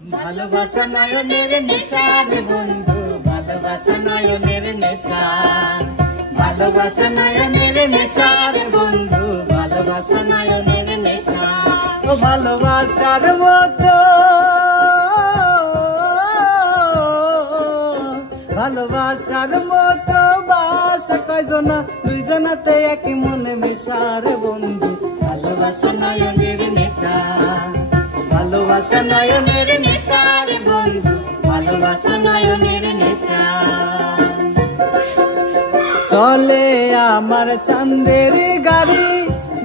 ভালোবাসা নয়নের নেশা রে বন্ধু, ভালোবাসা নয়নের নেশা, ভালোবাসা নয়নের নেশা রে বন্ধু, ভালোবাসা নয়নের নেশা। ও ভালোবাসার মতো, ভালোবাসার মতো বাসা কয়জনা, দুইজনাতে একই মনে মিশা রে বন্ধু, ভালোবাসা নয়নের নেশা, ভালোবাসা নয়নের নেশা রে বন্ধু, ভালোবাসা নয়নের নেশা। চলে আমার চাঁদের গাড়ি,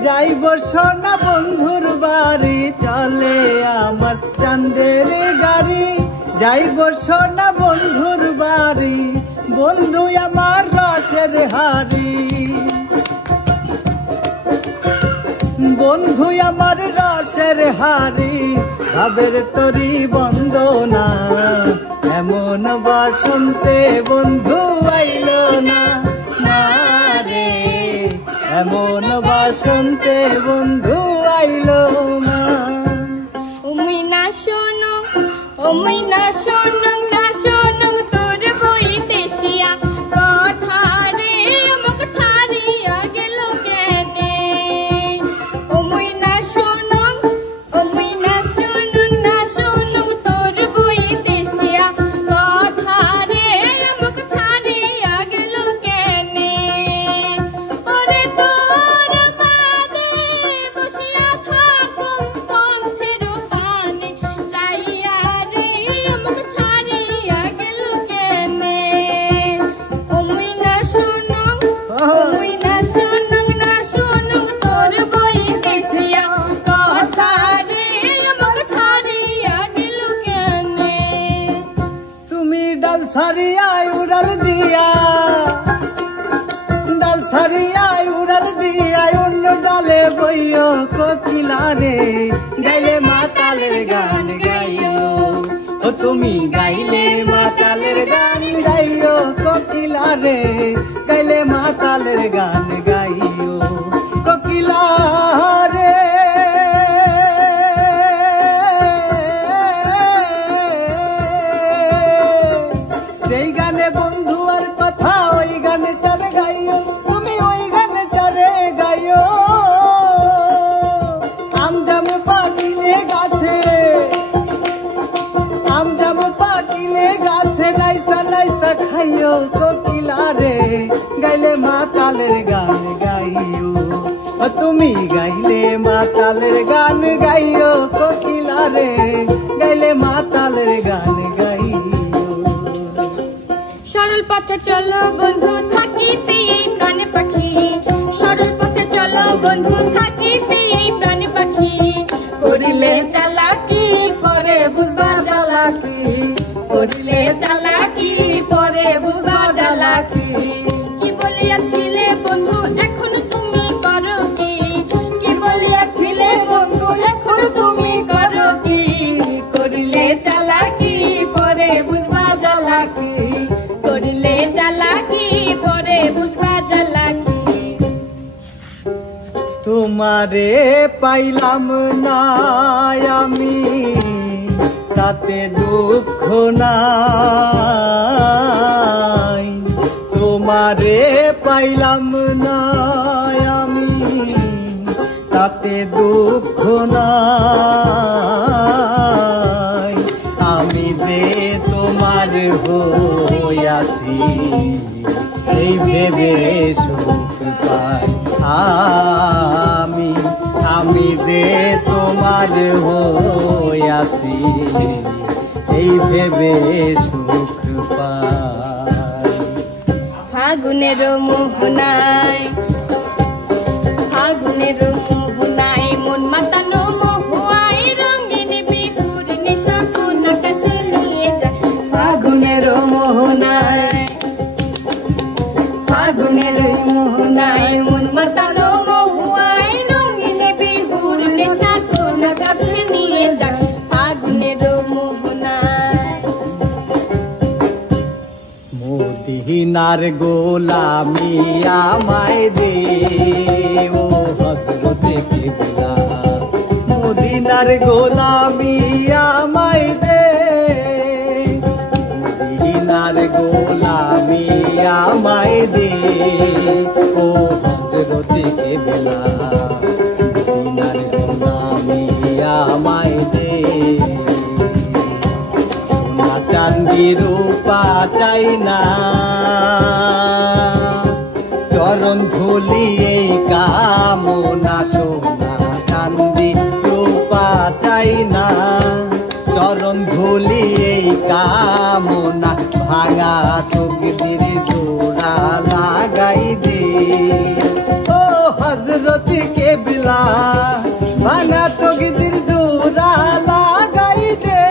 যাইব সোনা বন্ধুর বাড়ি, চলে আমার চাঁদের গাড়ি, যাইব সোনা বন্ধুর বাড়ি, বন্ধু আমার রসের হাড়ি, বন্ধু আমার রসের হাড়ি, ভাবের তরি বন্দনা, এমন বসন্তে বন্ধু আইলো না, না রে এমন বসন্তে বন্ধু আইলো না। ওই না শোনো, ওই না শোনো, না শোনো তোর বই দেশিয়া কথা রে, আমাকে ছাড়িয়া গেল কেনে। ওই না শোনো, ওই না শোনো, না শোনো তোর বই দেশিয়া কথা রে, আমাকে ছাড়িয়া গেল কেনে। ওরে তোর বাদে বসিয়া থাকো পথের পানে, চাইয়া রে আমাকে ছাড়িয়া গেল কেনে। ওই না শোনো, ওই না শোনো, না শোনো তোর বই দেশিয়া কথা রে, আমাকে ছাড়িয়া গেল কেনে। তুমি ডাল ছাড়িয়ায় উড়াল দিয়া, ডাল ছাড়িয়ায় উড়াল দিয়া, অন্য ডালে বইও কোকিলা রে, গাইলে মাতালের গান গাইও, ও তুমি গাইলে মাতালের গান গাইও, কোকিলা রে গাইলে মাতালের গান গাইও, কোকিলা রে। যেই গানে বন্ধু আর কথা, ওই গানটারে গাইও, তুমি ওই গানটারে গাইও। আম জাম পাকিলে গাছে, আম জাম পাকিলে গাছে, নাইসা নাইসা খাইও, কোকিলা রে গাইলে মাতালের গান গাইও, ও তুমি গাইলে মাতালের গান গাইও, কোকিলা রে গাইলে মাতালের গান গাইও। সরল পথে চলো বন্ধু থাকিতে এই প্রাণে পাখি, সরল পথে চলো বন্ধু থাকিতে এই প্রাণে পাখি, করিলে চালাকি পরে বুঝবা জ্বালাকি, করিলে চালাকি পরে বুঝবা জ্বালাকি। কি বলিয়াছিলে বন্ধু এখন তুমি করো কি, কি বলিয়াছিলে বন্ধু এখন তুমি করো কি, করিলে চালাকি পরে বুঝবা জ্বালাকি, করিলে চালাকি পরে বুঝবা জ্বালাকি। তোমারে পাইলাম না আমি, তাতে দুঃখ নাই, তোমারে পাইলাম না আমি, তাতে দুঃখ নাই, আমি যে তোমার হইয়াছি এই ভেবে সুখ পাই, আমি যে তোমার হইয়াছি এই ভেবে সুখ পাই। ফাগুনের মোহনায়, ফাগুনের মোহনায় মন মাতানো মহুয়াই, রঙিন বিহুর নেশা কোন আকাশে নিয়ে যায়। ফাগুনের মোহনায়, ফাগুনের মোহনায় মন মাতানো মহুয়াই, রঙিন বিহুর নেশা কোন আকাশে নিয়ে যায়। ফাগুনের মোহনায় মদিনার গোলামি আমায় দে, ও হযরতে কিবলা, মদিনার গোলামি আমায় দে, কি রূপা চাই না চরণ ধুলি এই কামনা সোনা চান্দি রূপা চাই না চরণ ধুলি এই কামনা ভাঙা তকদির জোড়া লাগাই দে ও হযরত কেবলা ভাঙা তকদির জোড়া লাগাই দে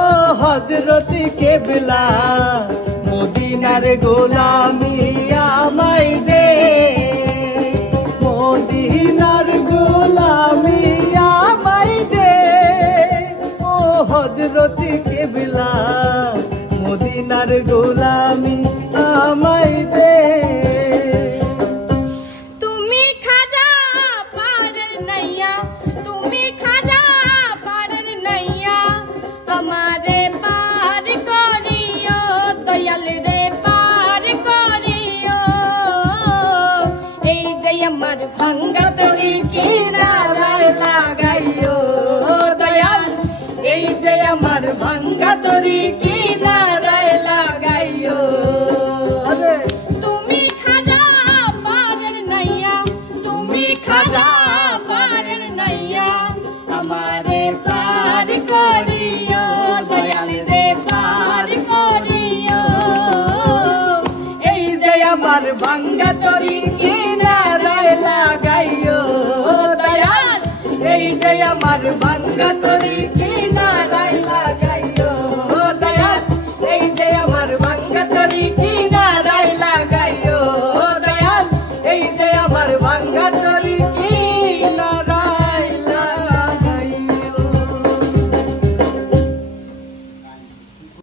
ও হযরত কেবলা মদিনার গোলামি আমায় দে মদিনার গোলামি আমায় দে ও হযরত কেবলা মদিনার গোলামি আমায় দে তুমি খাজা পারের নাইয়া তুমি খাজা পারের নাইয়া আমারে পার করিও দয়াল রে পার করিও এই যে আমার ভাঙ্গা তরি কিনারায় লাগাইও দয়াল এই যে আমার ভাঙ্গা তরি